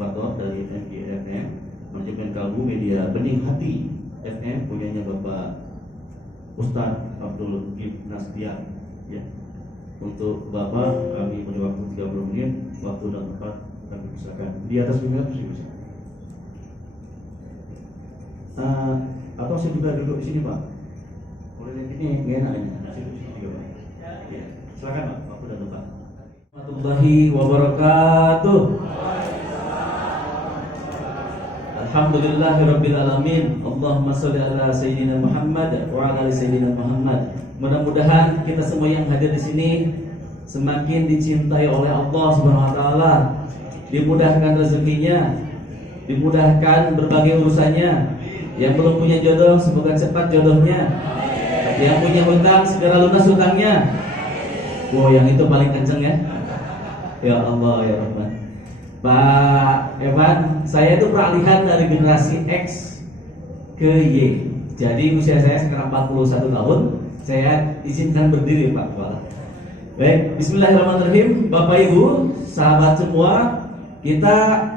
motivator dari MGFM, manajemen kalbu media bening hati FM punyanya Bapak Ustadz Abdul Ghib Nastia. Ya. Untuk Bapak kami punya waktu 30 menit, waktu dan tempat kami persilakan. Di atas mimbar bisa. Atau saya juga duduk di sini Pak. Boleh lihat ini nggak enak ini. Saya duduk di sini juga Pak. Ya. Silakan Pak, waktu dan tempat. Warahmatullahi wabarakatuh. Alhamdulillahirabbil alamin. Allahumma shalli ala sayyidina Muhammad wa ala ali sayyidina Muhammad. Mudah-mudahan kita semua yang hadir di sini semakin dicintai oleh Allah Subhanahu wa taala, dimudahkan rezekinya, dimudahkan berbagai urusannya. Yang belum punya jodoh semoga cepat jodohnya. Yang punya hutang segera lunas hutangnya. Wow, yang itu paling kenceng ya. Ya Allah ya Rahman. Pak Evan, saya itu peralihan dari generasi X ke Y. Jadi usia saya sekarang 41 tahun. Saya izinkan berdiri Pak Kepala. Baik, bismillahirrahmanirrahim. Bapak Ibu, sahabat semua,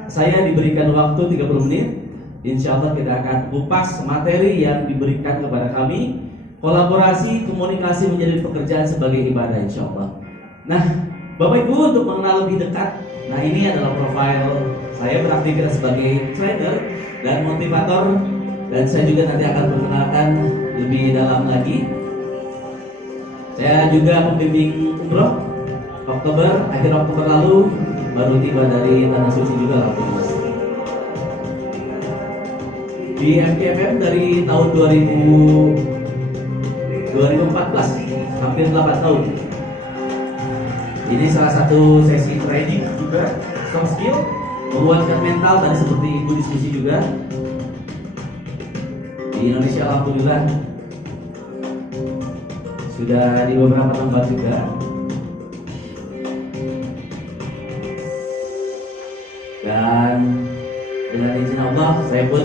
saya diberikan waktu 30 menit. Insya Allah kita akan kupas materi yang diberikan kepada kami. Kolaborasi, komunikasi menjadi pekerjaan sebagai ibadah insya Allah. Nah, Bapak Ibu untuk mengenal lebih dekat, nah ini adalah profil saya beraktivitas sebagai trainer dan motivator, dan saya juga nanti akan perkenalkan lebih dalam lagi. Saya juga pembimbing umroh akhir Oktober lalu baru tiba dari tanah suci juga alhamdulillah. Di MGFM dari tahun 2014, hampir 8 tahun. Ini salah satu sesi training juga, soft skill, menguatkan mental dan seperti ibu diskusi juga. Di Indonesia alhamdulillah sudah di beberapa tempat juga. Dan dengan izin Allah saya pun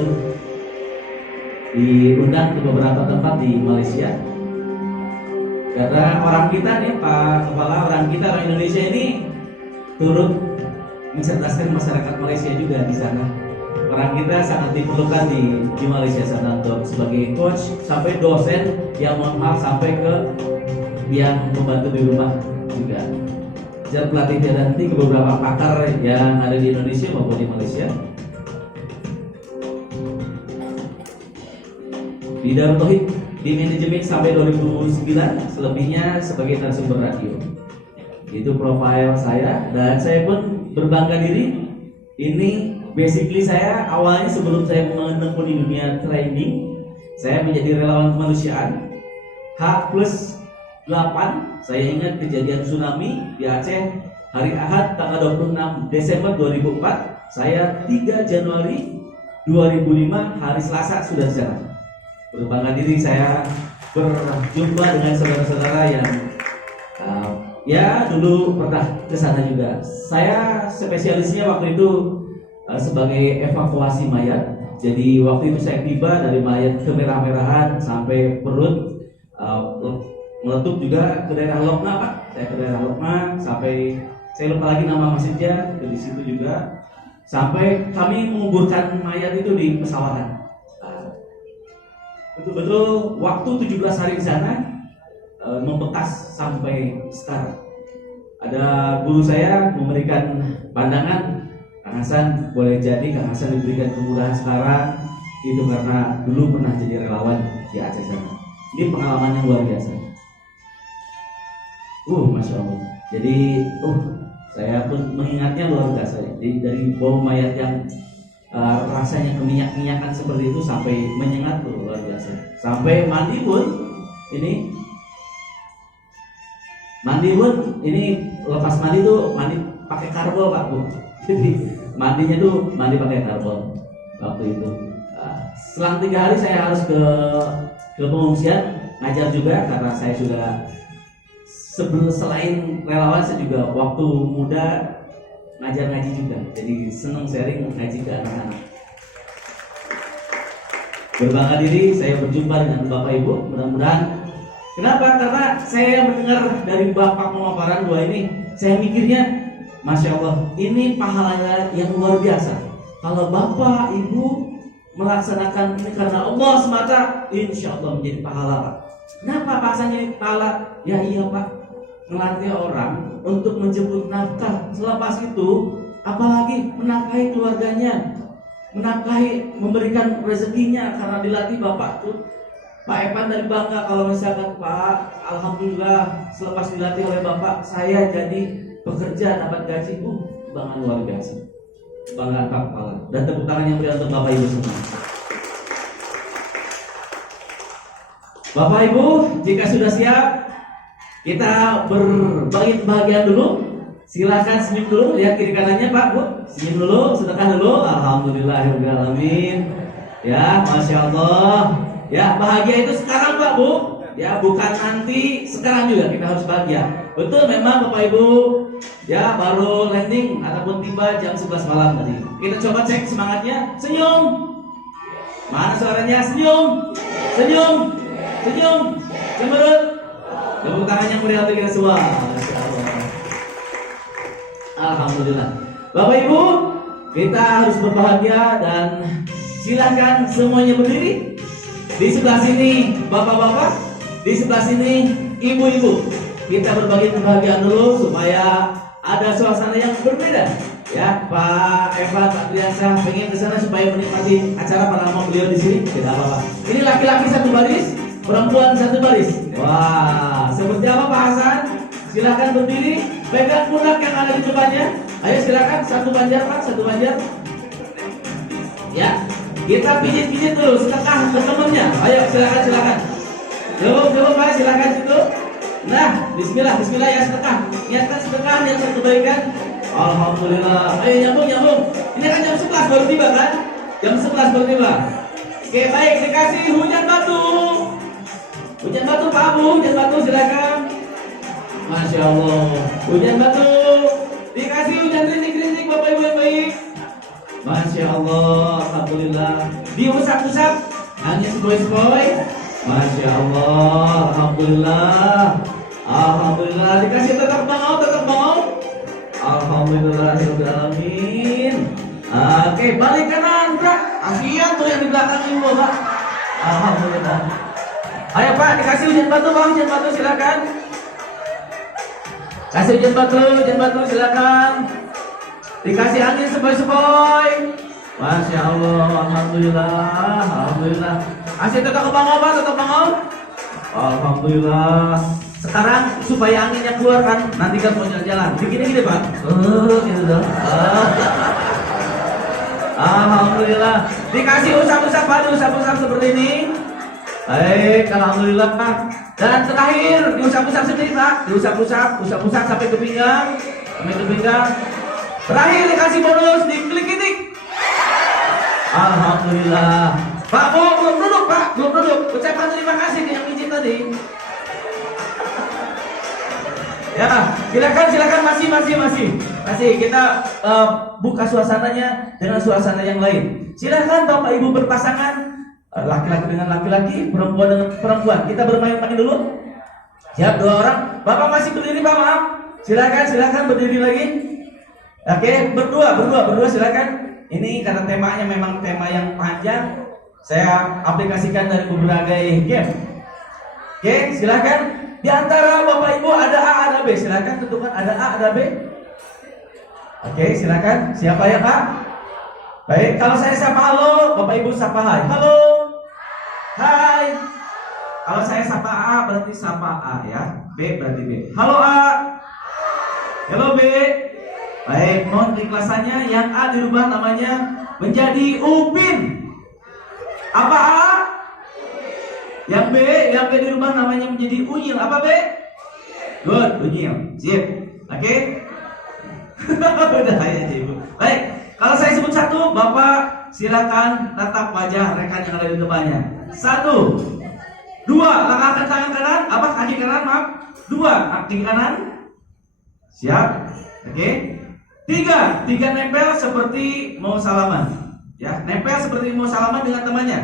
diundang ke beberapa tempat di Malaysia. Karena orang kita nih Pak Kepala, orang Indonesia ini turut mencerdaskan masyarakat Malaysia juga di sana. Orang kita sangat diperlukan di Malaysia sana untuk sebagai coach sampai dosen yang mohon maaf sampai ke yang membantu di rumah juga. Saya pelatih dan nanti ke beberapa pakar yang ada di Indonesia maupun di Malaysia. Di Darut Tauhid di manajemen sampai 2009, selebihnya sebagai narasumber radio. Itu profil saya, dan saya pun berbangga diri. Ini basically saya awalnya sebelum saya menekuni dunia training, saya menjadi relawan kemanusiaan. H+8, saya ingat kejadian tsunami di Aceh hari Ahad tanggal 26 Desember 2004. Saya 3 Januari 2005 hari Selasa sudah di sana. Berbangga diri saya berjumpa dengan saudara-saudara yang ya dulu pernah ke sana juga. Saya spesialisnya waktu itu sebagai evakuasi mayat. Jadi waktu itu saya tiba dari mayat kemerah-merahan sampai perut meletup juga ke daerah Lokna Pak. Saya ke daerah Lokna sampai saya lupa lagi nama masjidnya, di situ juga. Sampai kami menguburkan mayat itu di pesawahan. Betul-betul waktu 17 hari di sana membekas sampai sekarang. Ada guru saya memberikan pandangan, Kang Hasan boleh jadi Kang Hasan diberikan kemudahan sekarang itu karena dulu pernah jadi relawan di Aceh sana. Ini pengalaman yang luar biasa. Masya Allah. Jadi saya pun mengingatnya luar biasa. Jadi dari bau mayat yang rasanya keminyak-minyakan seperti itu sampai menyengat tuh luar biasa. Sampai mandi pun ini lepas mandi tuh mandi pakai karbol Pak Bu. Jadi mandinya tuh mandi pakai karbol waktu itu. Selang 3 hari saya harus ke pengungsian ngajar juga karena saya sudah selain relawan saya juga waktu muda ngajar ngaji juga, jadi senang sharing ngaji ke anak-anak. Berbangga diri saya berjumpa dengan Bapak Ibu, mudah-mudahan. Kenapa? Karena saya mendengar dari Bapak pemaparan dua ini, saya mikirnya, Masya Allah, ini pahalanya yang luar biasa. Kalau bapak ibu melaksanakan ini karena Allah semata, insya Allah menjadi pahala pak. Kenapa pasangan jadi pahala? Ya iya pak, melatih orang untuk menjemput nafkah. Selepas itu, apalagi menafkahi keluarganya, menafkahi, memberikan rezekinya karena dilatih bapak tuh. Pak Evan dari bangga kalau misalkan Pak, alhamdulillah selepas dilatih oleh bapak saya jadi pekerja dapat gaji. Bangga luar biasa, bangga tak kepala. Dan tepuk tangan yang berikan untuk bapak ibu semua. Bapak ibu, jika sudah siap, kita berbagi kebahagiaan dulu. Silakan senyum dulu, lihat kiri kanannya Pak Bu, senyum dulu, sedekah dulu. Alhamdulillahirobbilalamin. Ya, masya Allah. Ya, bahagia itu sekarang Pak Bu. Ya, bukan nanti, sekarang juga kita harus bahagia. Betul memang Bapak Ibu. Ya, baru landing ataupun tiba jam 11 malam tadi. Kita coba cek semangatnya. Senyum. Mana suaranya? Senyum. Senyum. Senyum. Cemberut. Tepuk tangan yang meriah untuk kita semua. Alhamdulillah. Bapak Ibu, kita harus berbahagia dan silakan semuanya berdiri. Di sebelah sini bapak-bapak, di sebelah sini ibu-ibu. Kita berbagi kebahagiaan dulu supaya ada suasana yang berbeda. Ya, Pak Evan, Pak Triansyah pengen ke sana supaya menikmati acara pada mau beliau di sini. Tidak apa-apa. Ini laki-laki satu baris, perempuan satu baris. Wah, seperti apa Pak Hasan? Silakan berdiri, pegang pundak yang ada di depannya. Ayo silakan satu banjar Pak, satu banjar. Ya. Kita pijit-pijit dulu, sedekah ke temennya. Ayo silakan. Coba Pak, silakan situ. Nah, bismillah ya sedekah. Niatkan sedekah, niatkan kebaikan. Alhamdulillah. Ayo nyambung. Ini kan jam 11 baru tiba kan? Jam 11 baru tiba. Oke, baik, dikasih hujan batu. Hujan batu Pak Abu, hujan batu silakan. Masya Allah. Hujan batu. Dikasih hujan rintik-rintik Bapak Ibu yang baik. Masya Allah, alhamdulillah. Diusap-usap, angin sepoi-sepoi. Masya Allah, alhamdulillah. Alhamdulillah. Dikasih tetap bangau. Alhamdulillah, alamin. Oke, balik kanan, Pak. Afian tuh yang di belakang ibu, Pak. Alhamdulillah. Ayo Pak, dikasih hujan batu, Pak. Hujan batu silakan. Kasih hujan batu silakan. Dikasih angin sepoi-sepoi. Masya Allah, alhamdulillah. Kasih tetap ke bangau Pak, tetap bangau. Alhamdulillah. Sekarang supaya anginnya keluar kan, nanti kan mau jalan-jalan. Begini Pak. Gitu dong. Alhamdulillah. Dikasih usap-usap Pak, usap-usap seperti ini. Baik, alhamdulillah Pak. Dan terakhir diusap-usap sendiri Pak. Diusap-usap sampai ke pinggang. Terakhir dikasih bonus, diklik-klik. Alhamdulillah. Pak, belum duduk Pak, ucapkan terima kasih nih yang izin tadi. Ya, silakan masih kita buka suasananya dengan suasana yang lain. Silakan Bapak Ibu berpasangan, laki-laki dengan laki-laki, perempuan dengan perempuan. Kita bermain-main dulu. Siap 2 orang. Bapak masih berdiri Pak, maaf. Silakan berdiri lagi. Oke, berdua silakan. Ini karena temanya memang tema yang panjang, saya aplikasikan dari berbagai game. Oke, silakan. Di antara Bapak Ibu ada A, ada B. Silakan tentukan ada A, ada B. Oke, silakan. Siapa ya Pak? Baik, kalau saya sapa halo, Bapak Ibu sapa hai. Halo. Hai. Kalau saya sapa A berarti sapa A ya. B berarti B. Halo A. Halo B. Baik, mohon keikhlasannya. Yang A dirubah namanya menjadi Upin. Apa A? Yang B dirubah namanya menjadi Unyil. Apa B? Good, Unyil. Sip. Oke. Udah aja Ibu. Baik, kalau saya sebut satu, Bapak silakan tatap wajah rekan yang ada di depannya. 1, 2, langkahkan tangan kanan, kaki kanan, maaf. 2, kaki kanan. Siap. Oke. 3 nempel seperti mau salaman. Ya, nempel seperti mau salaman dengan temannya.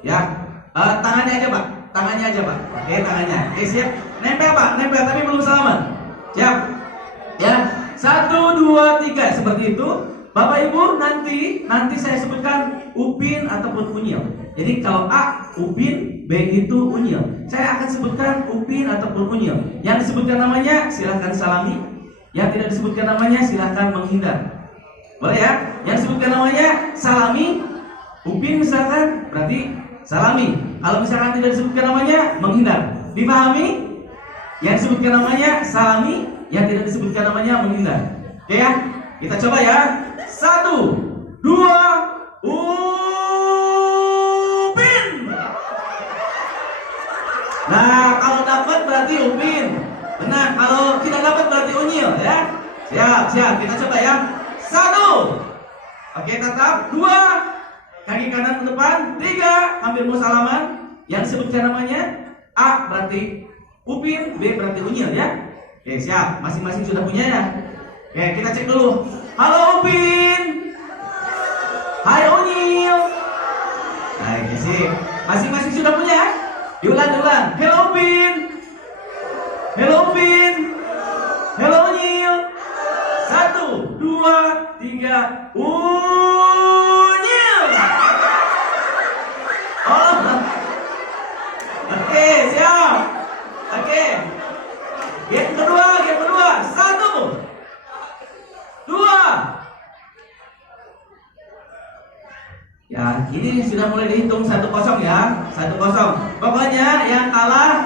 Ya. Tangannya aja Pak. Oke, tangannya. Oke, siap. Nempel Pak, nempel tapi belum salaman. Siap. Ya. 1, 2, 3 seperti itu. Bapak Ibu, nanti saya sebutkan Upin ataupun Unyil. Jadi kalau A Upin, B itu Unyil. Saya akan sebutkan Upin ataupun Unyil. Yang disebutkan namanya silahkan salami. Yang tidak disebutkan namanya silahkan menghindar. Boleh ya? Yang disebutkan namanya salami, Upin misalkan berarti salami. Kalau misalkan tidak disebutkan namanya menghindar. Dipahami? Yang disebutkan namanya salami, yang tidak disebutkan namanya menghindar. Oke ya? Kita coba ya. 1, 2, Upin. Nah, kalau dapat berarti Upin. Benar, kalau tidak dapat berarti Unyil ya. Siap. Kita coba ya. 1. Oke, tetap. 2. Kaki kanan ke depan. 3. Hampir mau salaman. Yang disebutkan namanya A berarti Upin, B berarti Unyil ya. Oke, siap. Masing-masing sudah punya ya. Oke, kita cek dulu. Halo Upin. Hai Unyil. Baik, sip. Masing-masing sudah punya? Diulang. Hello Upin. Hello Upin. Hello Unyil. 1, 2, 3. Unyil. Oh. Oke, siap. Oke. Game kedua. 1, 2. Ya, ini sudah mulai dihitung 1-0 ya. 1-0. Pokoknya yang kalah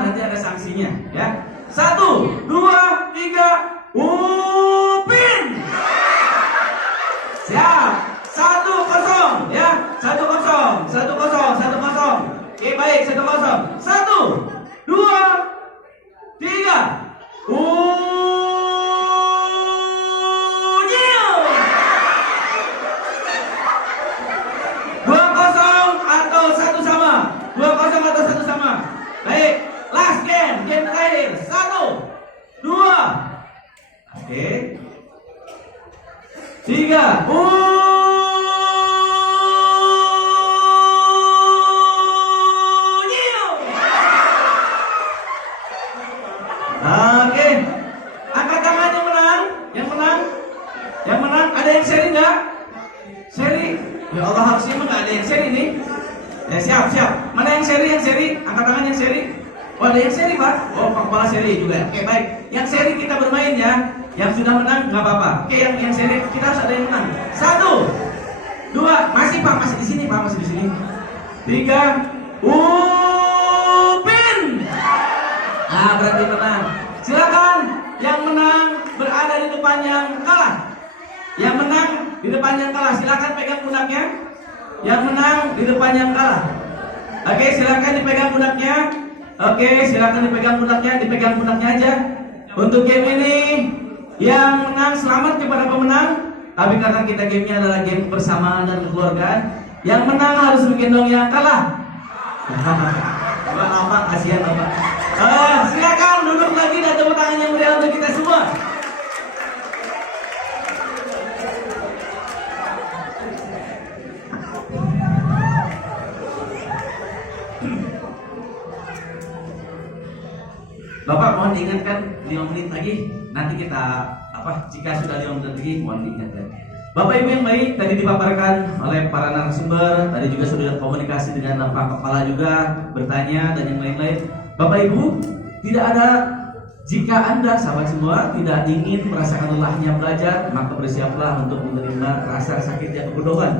nanti ada sanksinya ya. 1, 2, 3. Upin. Siap. 1-0 ya. 1-0. Oke, baik, 1-0. 1, 2, 3. Unyil. 2-0 atau 1 sama. 2-0 atau 1 sama. Baik, last game terakhir. 1, 2. Oke. 3. Oke, angkat tangan yang menang. Ada yang seri nggak? Seri? Ya Allah, harusnya emang nggak ada yang seri nih. Ya siap. Mana yang seri? Angkat tangan yang seri. Oh, ada yang seri Pak. Oh, Pak Kepala seri juga. Oke, baik. Yang seri kita bermain ya. Yang sudah menang nggak apa-apa. Oke, yang seri kita harus ada yang menang. 1, 2, masih Pak, masih di sini Pak, masih di sini. 3, Upin. Nah, berarti menang. Silakan yang menang berada di depan yang kalah. Yang menang di depan yang kalah. Silakan pegang pundaknya. Yang menang di depan yang kalah. Oke, silakan dipegang pundaknya. Oke, silakan dipegang pundaknya aja. Untuk game ini yang menang selamat kepada pemenang. Tapi karena kita gamenya adalah game kebersamaan dan kekeluargaan, yang menang harus menggendong yang kalah. Bapak, kasihan Bapak. Silakan duduk lagi dan tepuk tangan yang meriah untuk kita semua. Bapak mohon diingatkan 5 menit lagi. Nanti kita jika sudah 5 menit lagi mohon diingatkan. Bapak Ibu yang baik, tadi dipaparkan oleh para narasumber, tadi juga sudah komunikasi dengan Pak Kepala juga bertanya dan yang lain-lain. Bapak Ibu, tidak ada, jika Anda sahabat semua tidak ingin merasakan lelahnya belajar, maka bersiaplah untuk menerima rasa sakitnya kebodohan,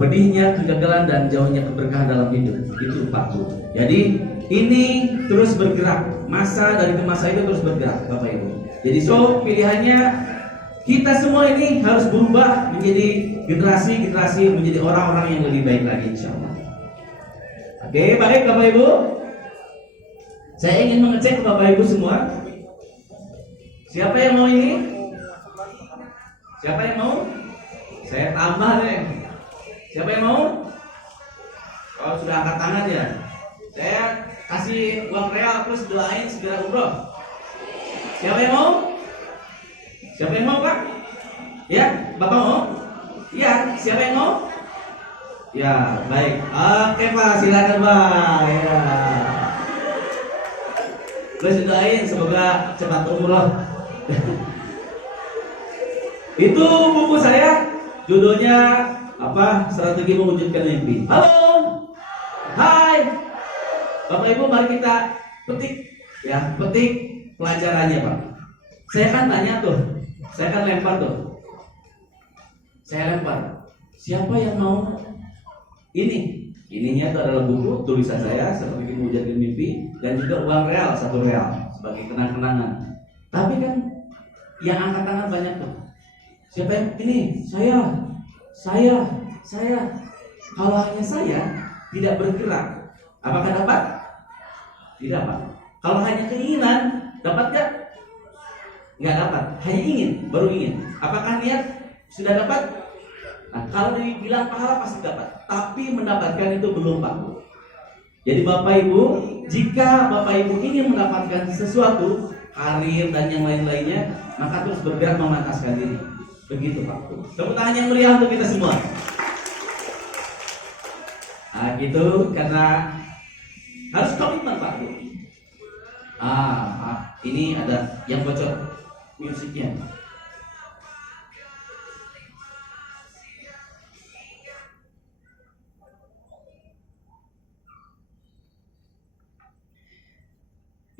pedihnya kegagalan dan jauhnya keberkahan dalam hidup. Itu Pak Bu. Jadi ini terus bergerak, masa dari ke masa itu terus bergerak Bapak Ibu. Jadi pilihannya kita semua ini harus berubah menjadi generasi menjadi orang-orang yang lebih baik lagi insyaallah. Oke, baik Bapak Ibu. Saya ingin mengecek ke Bapak Ibu semua. Siapa yang mau ini? Siapa yang mau? Saya tambah deh. Siapa yang mau? Kalau sudah angkat tangan ya, saya kasih uang real plus doain segera umroh. Siapa yang mau? Siapa yang mau Pak? Ya, Bapak mau? Iya, siapa yang mau? Ya, baik. Oke Pak, silakan Pak. Ya. Terus doain semoga cepat umroh. Itu buku saya, judulnya apa? Strategi Mewujudkan Mimpi. Halo, hai, Bapak Ibu, mari kita petik, ya, petik pelajarannya, Pak. Saya kan tanya tuh, saya kan lempar tuh, saya lempar. Siapa yang mau ini? Ininya itu adalah buku tulisan saya, Strategi Mewujudkan Mimpi, dan juga uang real, 1 real sebagai kenang-kenangan. Tapi kan yang angkat tangan banyak tuh. Siapa yang ini? Saya. Kalau hanya saya tidak bergerak, apakah dapat? Tidak, Pak. Kalau hanya keinginan, dapat gak? Nggak dapat. Hanya ingin, baru ingin. Apakah niat sudah dapat? Nah, kalau dibilang pahala pasti dapat. Tapi mendapatkan itu belum, Pak. Jadi Bapak Ibu, jika Bapak Ibu ingin mendapatkan sesuatu, karir dan yang lain-lainnya, maka terus bergerak memantaskan diri. Begitu, Pak. Tepuk tangan yang meriah untuk kita semua. Nah, gitu, karena harus komitmen, Pak. Ini ada yang bocor musiknya.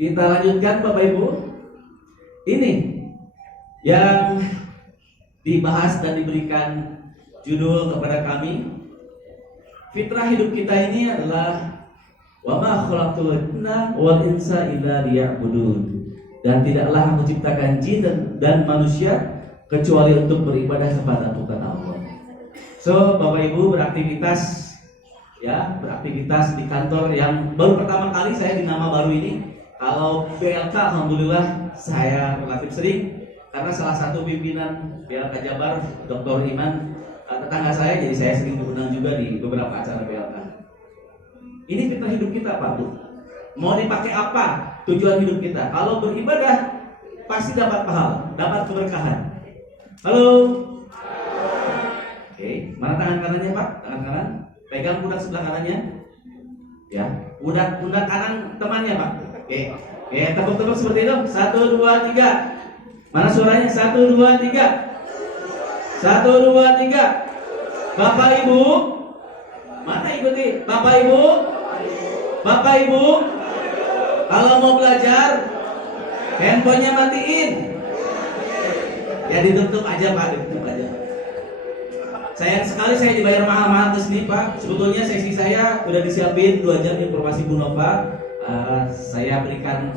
Kita lanjutkan, Bapak Ibu. Ini yang dibahas dan diberikan judul kepada kami. Fitrah hidup kita ini adalah wa ma khalaqtul jinna wal insa illa liya'budun. Dan tidaklah aku ciptakan jin dan manusia kecuali untuk beribadah kepada Tuhan Allah. So, Bapak Ibu beraktivitas, ya, beraktivitas di kantor yang baru pertama kali saya di nama baru ini. Kalau BLK, alhamdulillah saya relatif sering, karena salah satu pimpinan BLK Jabar, Dr. Iman, tetangga saya, jadi saya sering diundang juga di beberapa acara BLK. Ini fitrah hidup kita, Pak Bu. Mau dipakai apa tujuan hidup kita? Kalau beribadah pasti dapat pahala, dapat keberkahan. Halo. Oke, mana tangan kanannya, Pak? Tangan kanan. Pegang pundak sebelah kanannya. Ya, pundak kanan temannya, Pak. Oke, tepuk-tepuk seperti itu. 1, 2, 3. Mana suaranya? 1, 2, 3. 1, 2, 3. Bapak Ibu, mana ikuti? Bapak Ibu, kalau mau belajar, handphonenya matiin. Ya ditutup aja, Pak, ditutup aja. Sayang sekali saya dibayar mahal-mahal ke sini, Pak. Sebetulnya sesi saya udah disiapin 2 jam informasi Bu Nova. Saya berikan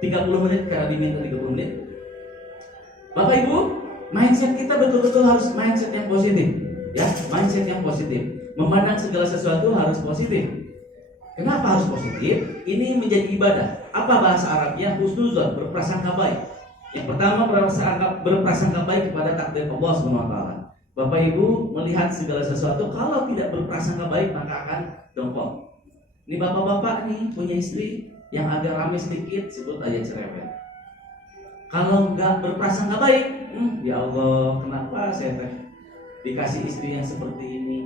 30 menit karena diminta 30 menit. Bapak Ibu, mindset kita betul-betul harus mindset yang positif, ya, mindset yang positif. Memandang segala sesuatu harus positif. Kenapa harus positif? Ini menjadi ibadah. Apa bahasa Arabnya? Husnuzon, berprasangka baik. Yang pertama, berprasangka baik kepada takdir Allah SWT. Bapak Ibu melihat segala sesuatu, kalau tidak berprasangka baik maka akan dongkol. Ini bapak-bapak nih punya istri yang agak rame sedikit, sebut aja cerewet. Kalau nggak berprasangka baik, ya Allah, kenapa saya dikasih istri yang seperti ini?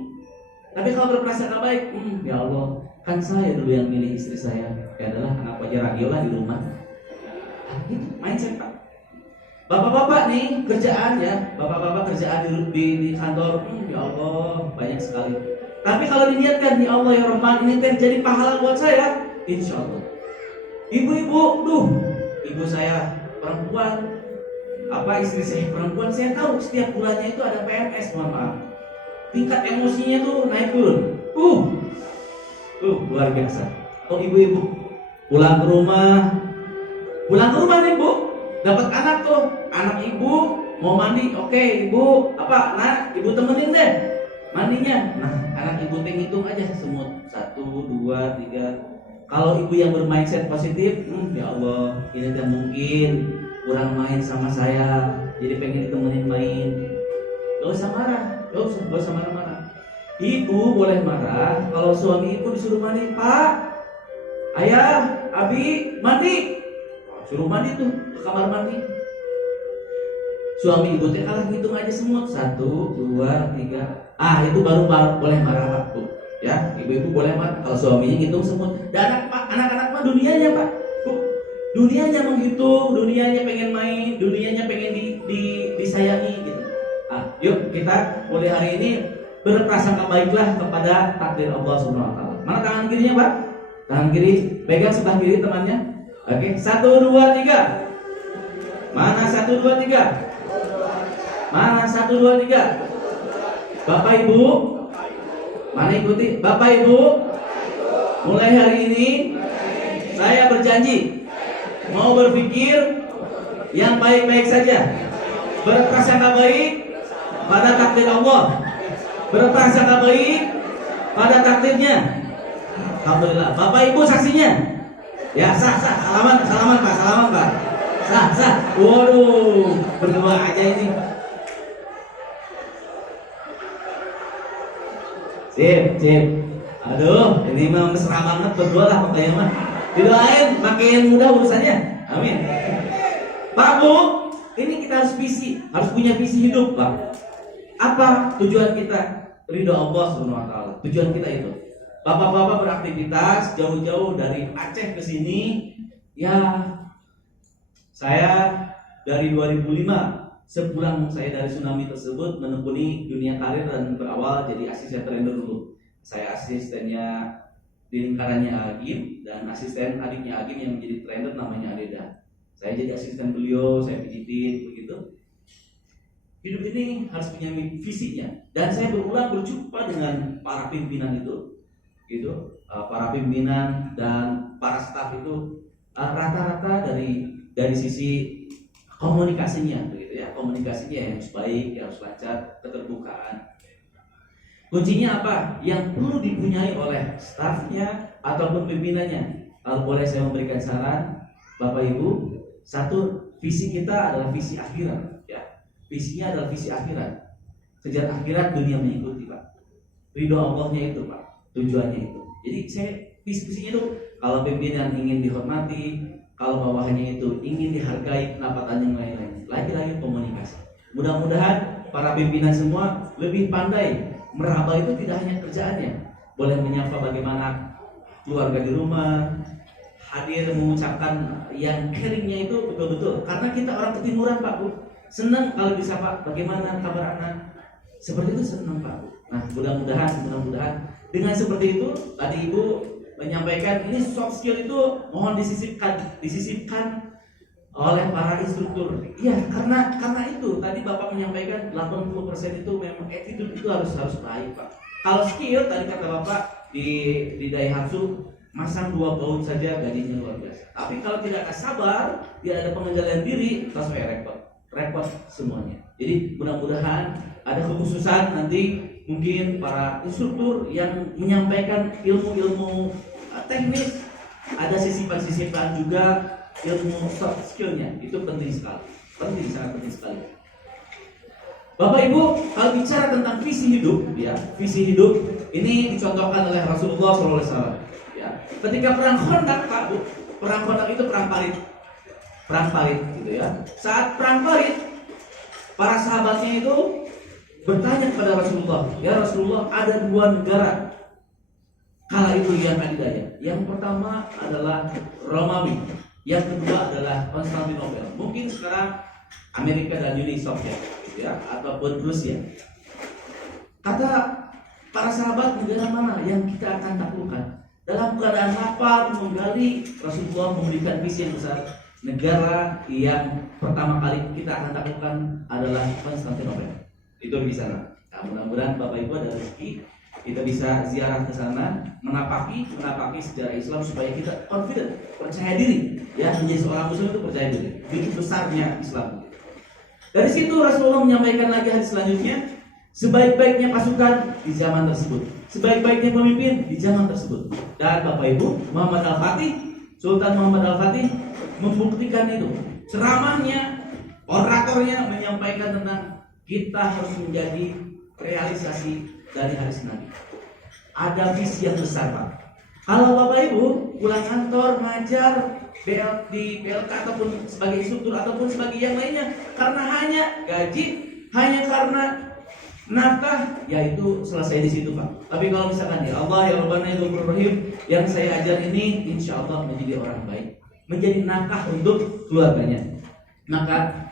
Tapi kalau berprasangka baik, ya Allah, kan saya dulu yang milih istri saya. Ya adalah anak wajah radio lah di rumah. Gitu, mindset, Pak. Bapak-bapak nih kerjaan, ya, bapak-bapak kerjaan di kantor, ya Allah, banyak sekali. Tapi kalau diniatkan, ya Allah ya Rahman, ini jadi pahala buat saya, insya Allah. Ibu-ibu, ibu saya perempuan, istri saya perempuan, saya tahu setiap bulannya itu ada PMS, mohon maaf. Tingkat emosinya tuh naik turun. Luar biasa. Oh ibu-ibu, pulang ke rumah nih Bu, dapat anak tuh, anak ibu mau mandi, oke ibu, ibu temenin deh mandinya. Nah, anak ibu hitung aja semut 1, 2, 3. Kalau ibu yang bermindset positif, ya Allah, ini tidak mungkin kurang main sama saya, jadi pengen ditemenin main. Gak usah marah, gak usah marah-marah. Ibu boleh marah kalau suami ibu disuruh mandi. Pak, ayah, abi, mandi. Suruh mandi tuh ke kamar mandi. Suami ibu teh kalah ngitung aja semut 1, 2, 3. Itu baru boleh marah, Pak. Ya, ibu-ibu boleh marah kalau suaminya ngitung semut. Dan anak-anak mah dunianya, Pak. Dunianya menghitung, dunianya pengen main, dunianya pengen disayangi gitu. Yuk kita mulai hari ini berprasangka baiklah kepada takdir Allah Subhanahu wa taala. Mana tangan kirinya, Pak? Tangan kiri, pegang sebelah kiri temannya. Oke, 1 2 3. Mana 1 2 3? Mana 1 2 3? Bapak Ibu, mana ikuti? Bapak Ibu, mulai hari ini saya berjanji mau berpikir yang baik-baik saja, berprasangka baik pada takdir Allah, berprasangka baik pada takdirnya. Alhamdulillah. Bapak Ibu saksinya. Ya, sah. Salaman Pak. Sah. Waduh, berdua aja ini. Sip. Aduh, ini mah mesra banget berdua lah pokoknya mah. Didoain makin mudah urusannya. Amin. Pak Bu, ini kita harus punya visi hidup, Pak. Apa tujuan kita? Ridho Allah Subhanahu wa taala. Tujuan kita itu. Bapak-bapak beraktivitas jauh-jauh dari Aceh ke sini. Ya, saya dari 2005 sepulang saya dari tsunami tersebut menekuni dunia karir dan berawal jadi asisten trainer dulu. Saya asistennya di lingkarannya Agim dan asisten adiknya Agim yang menjadi trainer namanya Adeda. Saya jadi asisten beliau, saya pijitin begitu. Hidup ini harus punya visinya dan saya berulang berjumpa dengan para pimpinan itu, gitu, para pimpinan dan para staf itu rata-rata dari sisi komunikasinya, begitu ya, komunikasinya yang harus baik, yang harus lancar, keterbukaan. Kuncinya apa? Yang perlu dipunyai oleh stafnya ataupun pimpinannya. Kalau boleh saya memberikan saran, Bapak Ibu, satu, visi kita adalah visi akhirat, ya. Visinya adalah visi akhirat. Sejak akhirat dunia mengikuti, Pak. Ridho Allahnya itu, Pak. Tujuannya itu. Jadi saya visinya itu kalau pimpinan ingin dihormati, kalau bawahannya itu ingin dihargai, pendapatan yang lain-lain. Lagi-lagi komunikasi. Mudah-mudahan para pimpinan semua lebih pandai meraba itu tidak hanya kerjaannya, boleh menyapa bagaimana keluarga di rumah, hadir mengucapkan yang caringnya itu betul-betul. Karena kita orang ketimuran, Pak Bu, senang kalau bisa Pak, bagaimana kabar anak? Seperti itu senang Pak Bu. Nah, mudah-mudahan dengan seperti itu tadi Ibu menyampaikan ini soft skill itu mohon disisipkan oleh para instruktur. Iya, karena itu tadi Bapak menyampaikan 80% itu memang attitude itu harus baik, Pak. Kalau skill tadi kata Bapak di Daihatsu masang 2 baut saja gajinya luar biasa. Tapi kalau tidak ada sabar, tidak ada pengendalian diri, tasnya repot semuanya. Jadi mudah-mudahan ada kekhususan nanti mungkin para instruktur yang menyampaikan ilmu-ilmu teknis, ada sisipan-sisipan juga ilmu soft skillnya, itu penting sekali, sangat penting sekali. Bapak Ibu, kalau bicara tentang visi hidup, ya, visi hidup ini dicontohkan oleh Rasulullah SAW. Ya, ketika perang Khandaq, Pak Bu, perang Khandaq itu perang parit, gitu ya. Saat perang parit, para sahabatnya itu bertanya kepada Rasulullah, ya Rasulullah, ada 2 negara kala itu yang adidaya. Yang pertama adalah Romawi, yang kedua adalah Konstantinopel. Mungkin sekarang Amerika dan Uni Soviet, ya, ataupun Rusia. Kata para sahabat, negara mana yang kita akan taklukkan? Dalam keadaan lapar menggali, Rasulullah memberikan visi yang besar. Negara yang pertama kali kita akan taklukkan adalah Konstantinopel. Itu di sana. Nah, mudah-mudahan Bapak Ibu ada rezeki, kita bisa ziarah ke sana, menapaki sejarah Islam supaya kita confident, percaya diri, ya, menjadi seorang muslim itu percaya diri. Itu besarnya Islam. Dari situ Rasulullah menyampaikan lagi hadis selanjutnya, sebaik-baiknya pasukan di zaman tersebut, sebaik-baiknya pemimpin di zaman tersebut. Dan Bapak Ibu, Muhammad Al-Fatih, Sultan Muhammad Al-Fatih membuktikan itu. Ceramahnya, oratornya menyampaikan tentang kita harus menjadi realisasi dari hadis Nabi. Ada visi yang besar, Pak. Kalau Bapak Ibu pulang kantor ngajar di PLK ataupun sebagai instruktur ataupun sebagai yang lainnya karena hanya gaji, hanya karena nafkah, yaitu selesai di situ, Pak. Tapi kalau misalkan ya Allah ya Rabbana ya Ghafurur Rahim, yang saya ajar ini insya Allah menjadi orang baik, menjadi nafkah untuk keluarganya. Maka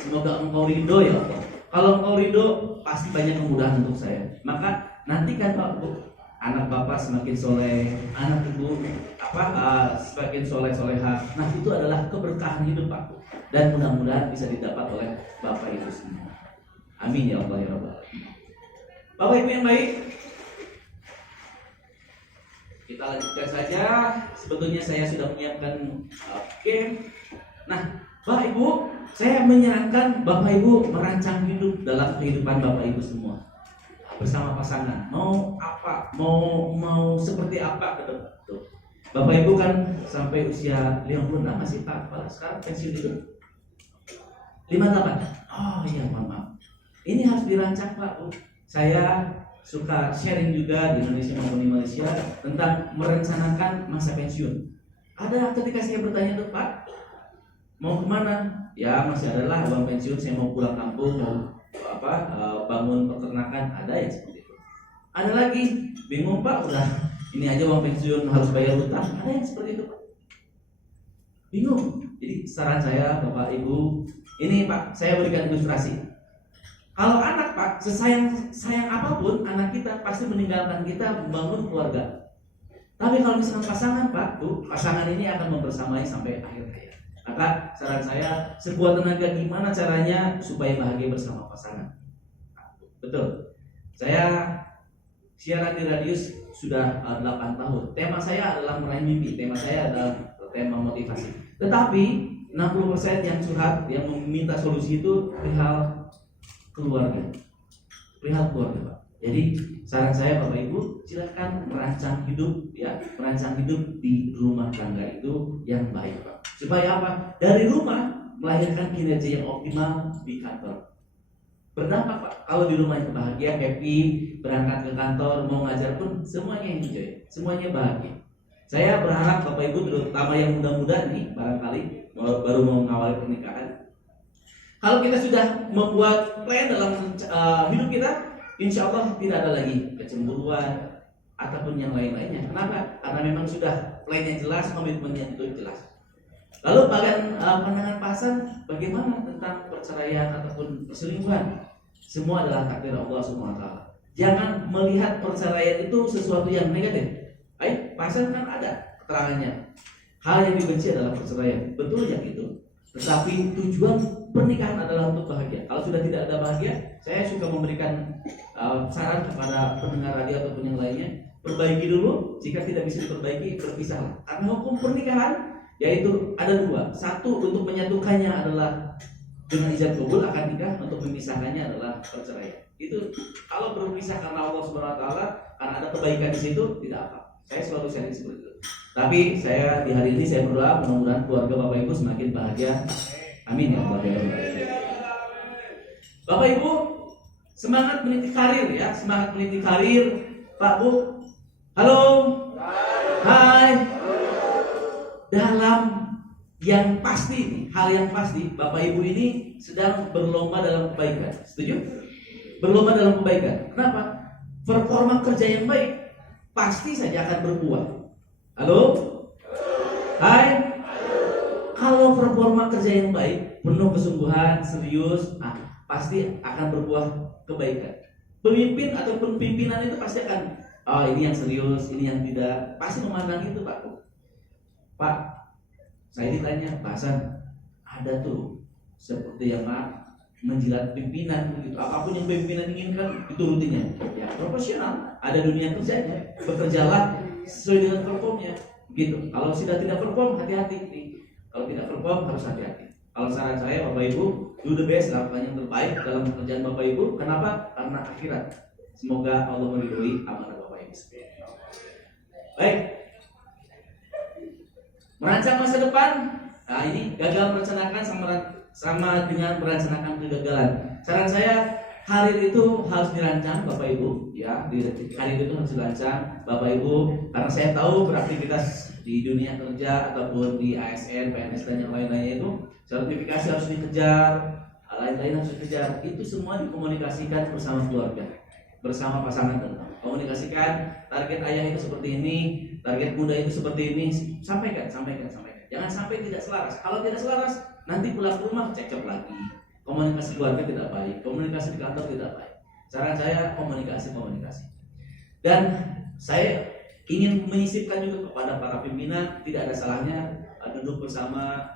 semoga Engkau ridho ya Allah Kalau engkau ridho, pasti banyak kemudahan untuk saya. Maka nantikan Pak Bu, anak bapak semakin soleh, anak ibu semakin soleh soleha. Nah itu adalah keberkahan hidup Pak Bu. Dan mudah-mudahan bisa didapat oleh bapak ibu semua. Amin ya Allah ya Rabbal alamin. Bapak ibu yang baik, kita lanjutkan saja. Sebetulnya saya sudah menyiapkan game. Nah, Bapak Ibu, saya menyarankan Bapak Ibu merancang hidup dalam kehidupan Bapak Ibu semua bersama pasangan. Mau apa? Mau seperti apa ke depan? Tuh. Bapak Ibu kan sampai usia 56 masih Pak. Kepala sekarang pensiun itu 58. Oh iya, mohon maaf. Ini harus dirancang Pak Bu. Saya suka sharing juga di Indonesia maupun di Malaysia tentang merencanakan masa pensiun. Ada ketika saya bertanya tuh Pak, mau kemana? Ya masih adalah uang pensiun, saya mau pulang kampung, mau bangun peternakan, ada yang seperti itu. Ada lagi bingung Pak, udah ini aja uang pensiun harus bayar hutang, ada yang seperti itu Pak. Bingung. Jadi saran saya Bapak Ibu, ini Pak saya berikan ilustrasi. Kalau anak Pak, sayang apapun anak kita pasti meninggalkan kita membangun keluarga. Tapi kalau misalkan pasangan Pak, tuh pasangan ini akan membersamai sampai akhir hayat. Maka saran saya, sebuah tenaga gimana caranya supaya bahagia bersama pasangan. Betul. Saya siaran di radius sudah 8 tahun. Tema saya adalah meraih mimpi. Tema saya adalah tema motivasi. Tetapi 60% yang curhat, yang meminta solusi itu perihal keluarga Pak. Jadi saran saya Bapak Ibu, silakan merancang hidup merancang hidup di rumah tangga itu yang baik Pak. Supaya apa? Dari rumah melahirkan kinerja yang optimal di kantor. Berdampak Pak. Kalau di rumah itu bahagia, happy, berangkat ke kantor, mau ngajar pun semuanya enjoy, semuanya bahagia. Saya berharap Bapak Ibu terutama yang muda-muda nih barangkali baru mau mengawali pernikahan. Kalau kita sudah membuat plan dalam hidup kita, insya Allah tidak ada lagi kecemburuan ataupun yang lain-lainnya. Kenapa? Karena memang sudah plannya jelas, komitmennya itu jelas. Lalu pandangan pasan bagaimana tentang perceraian ataupun perselingkuhan? Semua adalah takdir Allah Subhanahu wa taala. Jangan melihat perceraian itu sesuatu yang negatif. Pasan kan ada keterangannya. Hal yang dibenci adalah perceraian. Betul ya gitu. Tetapi tujuan pernikahan adalah untuk bahagia. Kalau sudah tidak ada bahagia, saya suka memberikan saran kepada pendengar radio ataupun yang lainnya, perbaiki dulu. Jika tidak bisa diperbaiki, berpisahlah. Karena hukum pernikahan yaitu ada dua. Satu, untuk menyatukannya adalah dengan ijab kabul akad nikah, untuk memisahkannya adalah perceraian. Itu kalau berpisah karena Allah Subhanahu wa taala, karena ada kebaikan di situ, tidak apa. Saya selalu sharing seperti itu. Tapi saya di hari ini saya berdoa mudah-mudahan keluarga Bapak Ibu semakin bahagia. Amin ya Allah. Bapak Ibu, semangat meniti karir ya, semangat meniti karir. Pak Bu, halo. Hai. Dalam yang pasti, hal yang pasti, Bapak Ibu ini sedang berlomba dalam kebaikan. Setuju? Berlomba dalam kebaikan. Kenapa? Performa kerja yang baik pasti saja akan berbuah. Halo? Hai? Kalau performa kerja yang baik, penuh kesungguhan, serius, pasti akan berbuah kebaikan. Pemimpin ataupun pimpinan itu pasti akan, ini yang serius, ini yang tidak, pasti memandang itu Pak. Pak, saya ditanya, Pak Hasan, ada tuh seperti yang menjilat pimpinan begitu. Apapun yang pimpinan inginkan itu rutinnya. Ya, profesional, ada dunia kerjanya. Bekerjalah sesuai dengan performnya. Gitu. Kalau sudah tidak perform, hati-hati nih. Kalau tidak perform harus hati-hati. Kalau saran saya Bapak Ibu, do the best, lakukan yang terbaik dalam pekerjaan Bapak Ibu. Kenapa? Karena akhirat. Semoga Allah meridhoi amanah Bapak Ibu. Baik. Merancang masa depan. Nah, ini gagal merencanakan sama dengan merencanakan kegagalan. Saran saya, karir itu harus dirancang Bapak Ibu, ya. Karir itu harus dirancang Bapak Ibu, karena saya tahu beraktivitas di dunia kerja ataupun di ASN, PNS dan yang lain-lainnya itu sertifikasi harus dikejar, lain-lain harus dikejar. Itu semua dikomunikasikan bersama keluarga, bersama pasangan terutama. Komunikasikan target ayah itu seperti ini, target bunda itu seperti ini. Sampaikan. Jangan sampai tidak selaras. Kalau tidak selaras, nanti pulang ke rumah cekcok lagi. komunikasi keluarga tidak baik, komunikasi di kantor tidak baik. Saran saya komunikasi. Dan saya ingin menyisipkan juga kepada para pimpinan, tidak ada salahnya duduk bersama,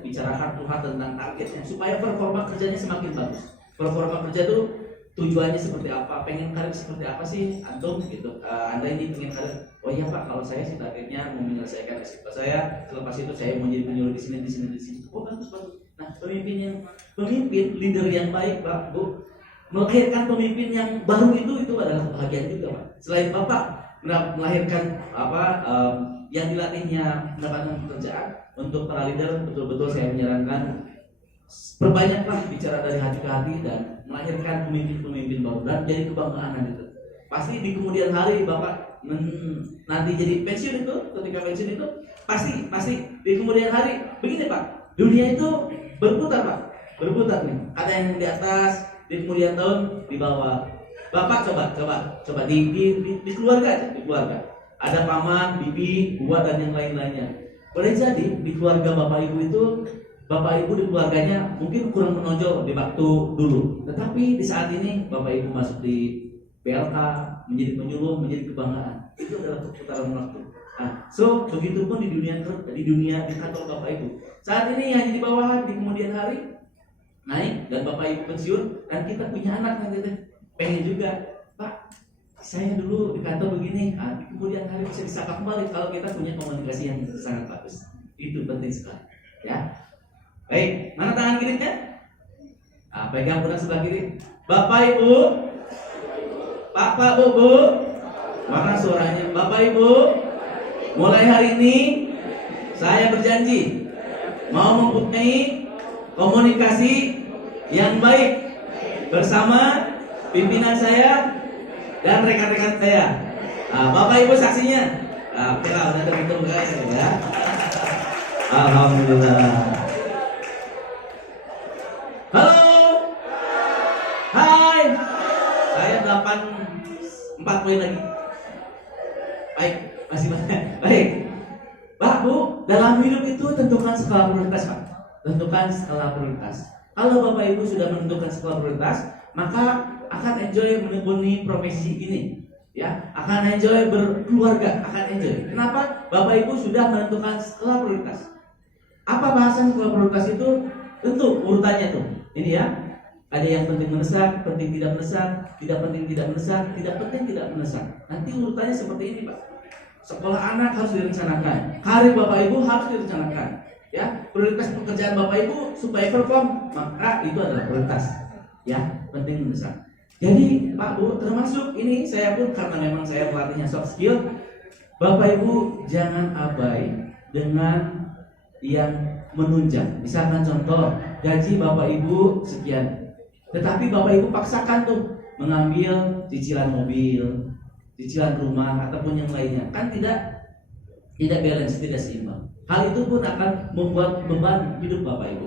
bicara heart to heart tentang targetnya supaya performa kerjanya semakin bagus. Performa kerja itu tujuannya seperti apa, pengen karir seperti apa sih antum gitu. Anda ini pengen karir, oh iya Pak, kalau saya sih targetnya mau menyelesaikan S2 saya, selepas itu saya mau jadi penyuluh di sini. Oh bagus. Nah, pemimpin leader yang baik Pak Bu, melahirkan pemimpin yang baru itu adalah kebahagiaan juga Pak. Selain Bapak melahirkan yang dilatihnya mendapatkan pekerjaan, untuk para leader betul-betul saya menyarankan perbanyaklah bicara dari hati ke hati dan melahirkan pemimpin-pemimpin baru dan jadi kebanggaan itu. Pasti di kemudian hari Bapak nanti jadi pensiun itu, ketika pensiun itu pasti di kemudian hari begini Pak, dunia itu berputar nih. Ada yang di atas, di kemudian tahun di bawah. Bapak coba di keluarga aja, di keluarga. Ada paman, bibi, buah dan yang lain-lainnya. Boleh jadi di keluarga Bapak Ibu itu, Bapak Ibu di keluarganya mungkin kurang menonjol di waktu dulu. Tetapi di saat ini Bapak Ibu masuk di PLK, menjadi penyuluh, menjadi kebanggaan. Itu adalah perputaran waktu. Nah, so begitupun di dunia di kantor Bapak Ibu. Saat ini yang di bawah, di kemudian hari naik dan Bapak Ibu pensiun dan kita punya anak nanti pengen juga, Pak, saya dulu di kantor begini, di kemudian hari bisa disapa kembali kalau kita punya komunikasi yang sangat bagus. Itu penting sekali, ya. Baik, mana tangan kirinya? Pegang pundak sebelah kiri. Bapak Ibu, Bapak Bu, mana suaranya? Bapak Ibu, mulai hari ini saya berjanji mau mempunyai komunikasi yang baik bersama pimpinan saya dan rekan-rekan saya. Bapak Ibu saksinya. Oke lah, udah terbentuk guys ya. Alhamdulillah. Halo. Hai. Saya 4 poin lagi. Baik, masih banyak. Baik. Pak, Bu, dalam hidup itu tentukan skala prioritas, Pak. Tentukan skala prioritas. Kalau Bapak Ibu sudah menentukan skala prioritas, maka akan enjoy menekuni profesi ini, ya, akan enjoy berkeluarga, akan enjoy. Kenapa? Bapak Ibu sudah menentukan skala prioritas. Apa bahasan skala prioritas itu? Tentu urutannya tuh. Ini ya, ada yang penting mendesak, penting tidak mendesak, tidak penting tidak mendesak, tidak penting tidak mendesak. Nanti urutannya seperti ini Pak. Sekolah anak harus direncanakan, karir Bapak Ibu harus direncanakan, ya. Prioritas pekerjaan Bapak Ibu supaya perform, maka itu adalah prioritas, ya, penting mendesak. Jadi Pak Bu, termasuk ini saya pun karena memang saya pelatihnya soft skill, Bapak Ibu jangan abai dengan yang menunjang. Misalkan contoh, gaji Bapak Ibu sekian, tetapi Bapak Ibu paksakan tuh mengambil cicilan mobil, cicilan rumah ataupun yang lainnya, kan tidak balance, tidak seimbang. Hal itu pun akan membuat beban hidup Bapak Ibu.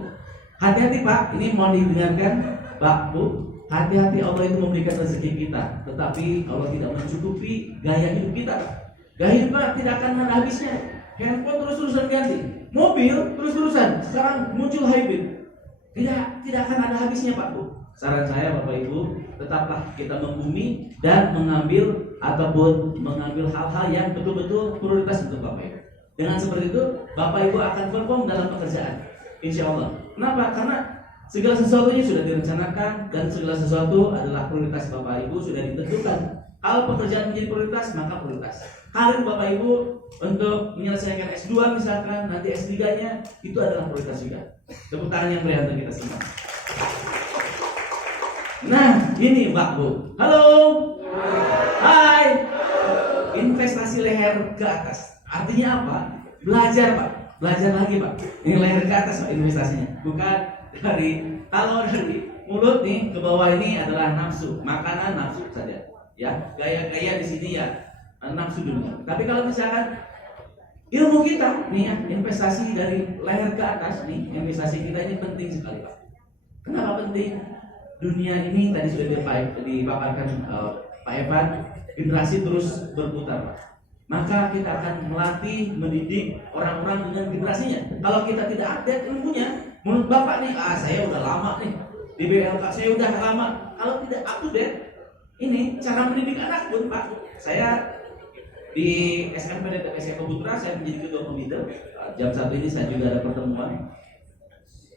Hati-hati Pak, ini mohon diingatkan Pak Bu. Hati-hati, Allah itu memberikan rezeki kita, tetapi Allah tidak mencukupi gaya hidup kita. Gaya hidup kita tidak akan ada habisnya. Handphone terus-terusan ganti, mobil terus-terusan, sekarang muncul hybrid. Tidak akan ada habisnya Pak Bu. Saran saya Bapak Ibu, tetaplah kita membumi dan mengambil hal-hal yang betul-betul prioritas untuk Bapak Ibu. Dengan seperti itu, Bapak Ibu akan perform dalam pekerjaan, insya Allah. Kenapa? Karena segala sesuatunya sudah direncanakan dan segala sesuatu adalah prioritas Bapak Ibu sudah ditentukan. Kalau pekerjaan menjadi prioritas, maka prioritas. Karir Bapak Ibu untuk menyelesaikan S2 misalkan, nanti S3-nya itu adalah prioritas juga. Tepuk tangan yang berian untuk kita semua. Nah, ini Pak Bu. Halo. Hai. Investasi leher ke atas. Artinya apa? Belajar Pak. Belajar lagi Pak. Ini leher ke atas Pak investasinya. Bukan kalau dari mulut nih ke bawah ini adalah nafsu, makanan nafsu saja, ya. Gaya di sini ya nafsu dulu. Tapi kalau misalkan ilmu kita nih ya, investasi dari leher ke atas nih, investasi kita ini penting sekali Pak. Kenapa penting? Dunia ini tadi sudah dipaparkan Pak Evan, generasi terus berputar Pak. Maka kita akan melatih, mendidik orang-orang dengan generasinya. Kalau kita tidak update ilmunya, Menurut Bapak nih, saya udah lama nih di BLK, saya udah lama. Kalau tidak up to date, ini cara mendidik anak pun Pak. Saya di SMP dan SMA Putra, saya menjadi ketua komite. Jam 1 ini saya juga ada pertemuan.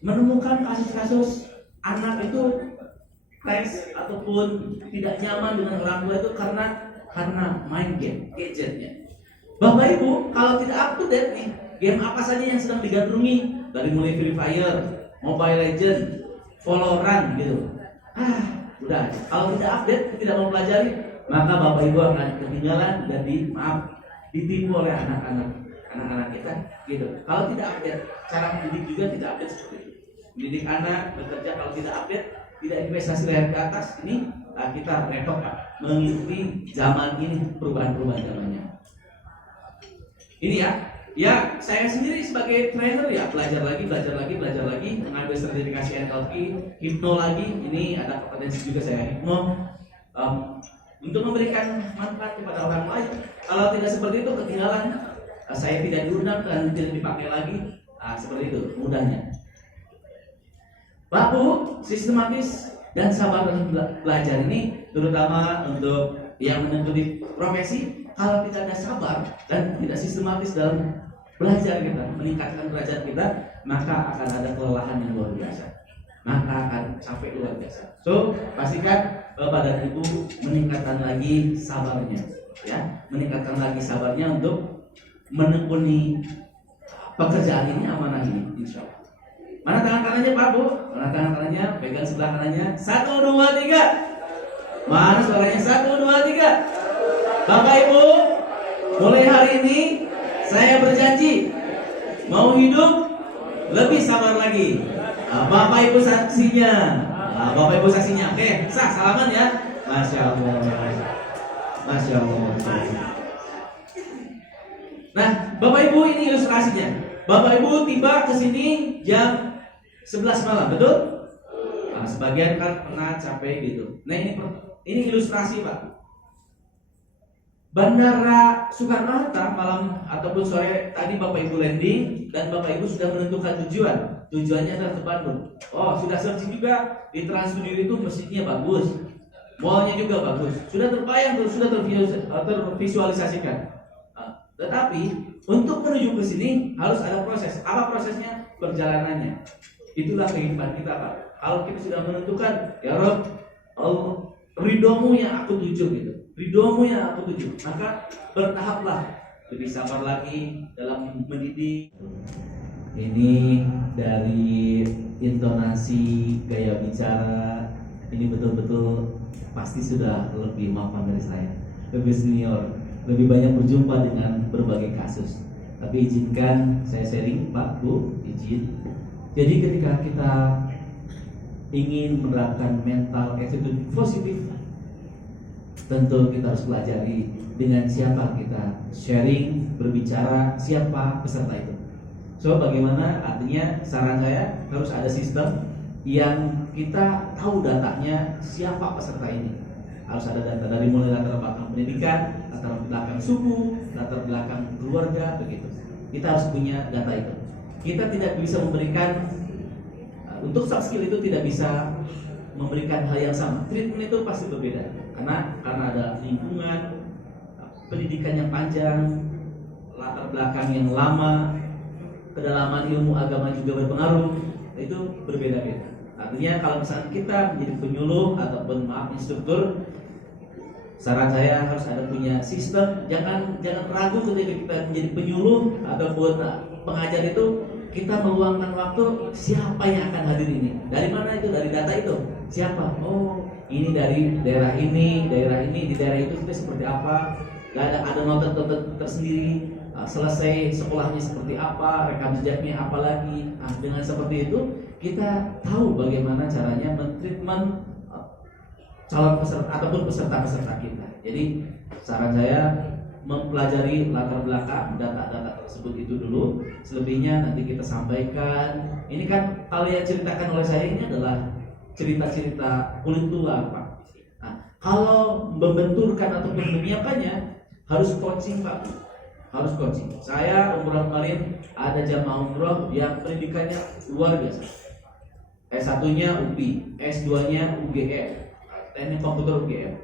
Menemukan kasus-kasus anak itu stres ataupun tidak nyaman dengan orang tua itu karena main game, gadgetnya. Bapak Ibu, kalau tidak up to date nih, game apa saja yang sedang digandrungi, dari mulai Free Fire, Mobile Legend, Valorant gitu. Udah. Kalau tidak update, tidak mempelajari, maka Bapak Ibu akan ketinggalan dan ditipu oleh anak-anak kita gitu. Kalau tidak update, cara mendidik juga tidak update seperti itu. Mendidik anak bekerja kalau tidak update, tidak investasi leher ke atas, ini kita repot Pak, mengikuti zaman ini, perubahan-perubahan zamannya. Ini ya saya sendiri sebagai trainer ya belajar lagi, mengambil sertifikasi NLP, hipno lagi. Ini ada kompetensi juga saya hipno untuk memberikan manfaat kepada orang lain. Kalau tidak seperti itu ketinggalan, saya tidak diundang dan tidak dipakai lagi. Seperti itu mudahnya. Pak Bu, sistematis dan sabar dalam belajar ini terutama untuk yang menekuni profesi. Kalau kita ada sabar dan tidak sistematis dalam belajar kita, meningkatkan derajat kita, maka akan ada kelelahan yang luar biasa, maka akan capek luar biasa. So, pastikan Bapak dan Ibu meningkatkan lagi sabarnya, ya, meningkatkan lagi sabarnya untuk menekuni pekerjaan ini, amanah ini, insya Allah. Mana tangan kanannya Pak Bu? Mana tangan kanannya? Pegang sebelah kanannya. 1, 2, 3. Mana suaranya? 1, 2, 3. Bapak Ibu, mulai hari ini saya berjanji mau hidup lebih sabar lagi. Bapak Ibu saksinya. Bapak Ibu saksinya. Oke, salaman ya. Masya Allah. Masya Allah. Nah, Bapak Ibu ini ilustrasinya. Bapak Ibu tiba ke sini jam 11 malam, betul? Sebagian kan pernah capek gitu. Nah, ini ilustrasi Pak. Bandara Soekarno-Hatta malam ataupun sore tadi Bapak Ibu landing dan Bapak Ibu sudah menentukan tujuan. Tujuannya adalah ke Bandung. Sudah searching juga di Trans Studio itu masjidnya bagus, mallnya juga bagus, sudah terbayang, sudah tervisualisasikan. Tetapi untuk menuju ke sini harus ada proses. Apa prosesnya? Perjalanannya. Itulah kehidupan kita Pak. Kalau kita sudah menentukan, ya Rob, ridhomu yang aku tuju gitu. Ridhomu yang aku tuju, maka bertahaplah, lebih sabar lagi dalam mendidik. Ini dari intonasi, gaya bicara, ini betul-betul pasti sudah lebih mapan dari saya, lebih senior, lebih banyak berjumpa dengan berbagai kasus. Tapi izinkan saya sharing Pak Bu, izin. Jadi ketika kita ingin menerapkan mental attitude positif, tentu kita harus pelajari dengan siapa kita sharing, berbicara, siapa peserta itu. So, bagaimana? Artinya saran saya harus ada sistem yang kita tahu datanya siapa peserta ini. Harus ada data dari mulai latar belakang pendidikan, latar belakang suku, latar belakang keluarga, begitu. Kita harus punya data itu. Kita tidak bisa memberikan untuk soft skill itu tidak bisa memberikan hal yang sama. Treatment itu pasti berbeda. Karena ada lingkungan, pendidikan yang panjang, latar belakang yang lama, kedalaman ilmu agama juga berpengaruh, itu berbeda-beda. Artinya kalau misalnya kita menjadi penyuluh ataupun instruktur, saran saya harus ada punya sistem. Jangan ragu ketika kita menjadi penyuluh ataupun pengajar itu, kita meluangkan waktu siapa yang akan hadir ini. Dari mana itu? Dari data itu. Siapa? Ini dari daerah ini, di daerah itu seperti apa? Ada nota tersendiri. Selesai sekolahnya seperti apa, rekam jejaknya apa lagi. Dengan seperti itu kita tahu bagaimana caranya mentreatment calon peserta ataupun peserta kita. Jadi saran saya mempelajari latar belakang data-data tersebut itu dulu. Selebihnya nanti kita sampaikan. Ini kan kalau yang ceritakan oleh saya ini adalah cerita-cerita kulit luar Pak. Nah, kalau membenturkan ataupun menyiapkannya harus coaching Pak. harus coaching. Saya umroh kemarin ada jamaah umroh yang pendidikannya luar biasa. S1-nya UPI, S2-nya UGM, teknik komputer UGM,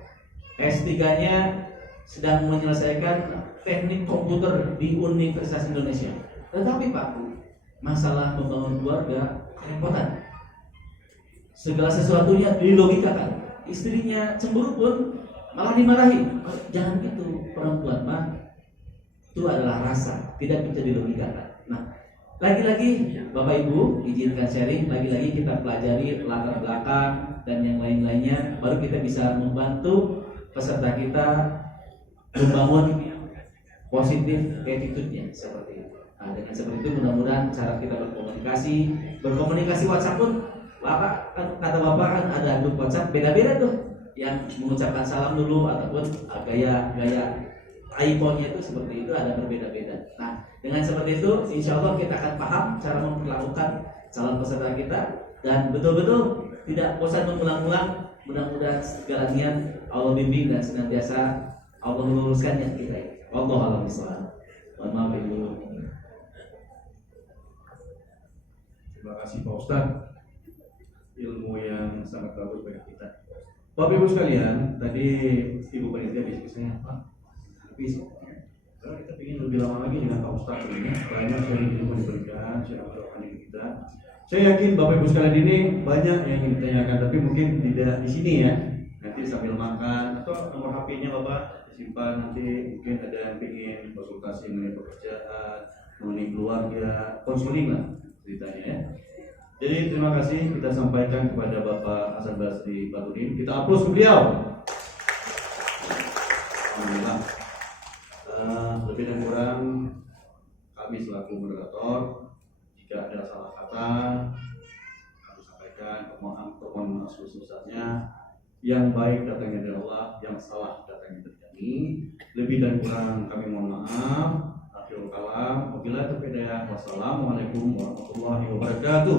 S3-nya sedang menyelesaikan teknik komputer di Universitas Indonesia. Tetapi Pak, masalah membangun keluarga kerepotan. Segala sesuatunya dilogikakan. Istrinya cemburu pun malah dimarahi. Jangan gitu, perempuan mah itu adalah rasa, tidak bisa dilogikakan. Nah, lagi-lagi Bapak Ibu izinkan sharing, lagi-lagi kita pelajari latar belakang dan yang lain-lainnya, baru kita bisa membantu peserta kita membangun positif attitude-nya seperti itu. Nah, dengan seperti itu mudah-mudahan cara kita berkomunikasi WhatsApp pun Bapak kan, kata Bapak kan ada grup WhatsApp beda-beda tuh, yang mengucapkan salam dulu ataupun gaya iPhone-nya itu seperti itu ada berbeda-beda. Nah, dengan seperti itu insya Allah kita akan paham cara memperlakukan calon peserta kita dan betul-betul tidak bosan mengulang-ulang. Mudah-mudahan segala niat Allah bimbing dan senantiasa Allah meluruskan niat kita. Wallahu a'lam bishawab. Mohon maaf Ibu. Terima kasih Pak Ustadz, ilmu yang sangat bagus bagi kita. Bapak Ibu sekalian, tadi Ibu Panitia bisnisnya apa? Habis. Karena kita ingin lebih lama lagi dengan Pak Ustadz ini, banyak sharing ilmu diberikan, sharing rohani kita. Saya yakin Bapak Ibu sekalian ini banyak yang ingin ditanyakan, tapi mungkin tidak di sini ya. Nanti sambil makan atau nomor HP-nya Bapak simpan, nanti mungkin ada yang ingin konsultasi mengenai pekerjaan, mengenai keluarga, konseling lah ceritanya ya. Jadi terima kasih kita sampaikan kepada Bapak Hasan Basri Badudin. Kita aplaus ke beliau. Alhamdulillah. Lebih dan kurang kami selaku moderator, jika ada salah kata kami sampaikan permohonan maaf sebesar-besarnya. Yang baik datangnya dari Allah, yang salah datangnya dari kami. Lebih dan kurang kami mohon maaf. Akhirul kalam, wabillahi taufiq hidayah. Wassalamualaikum warahmatullahi wabarakatuh.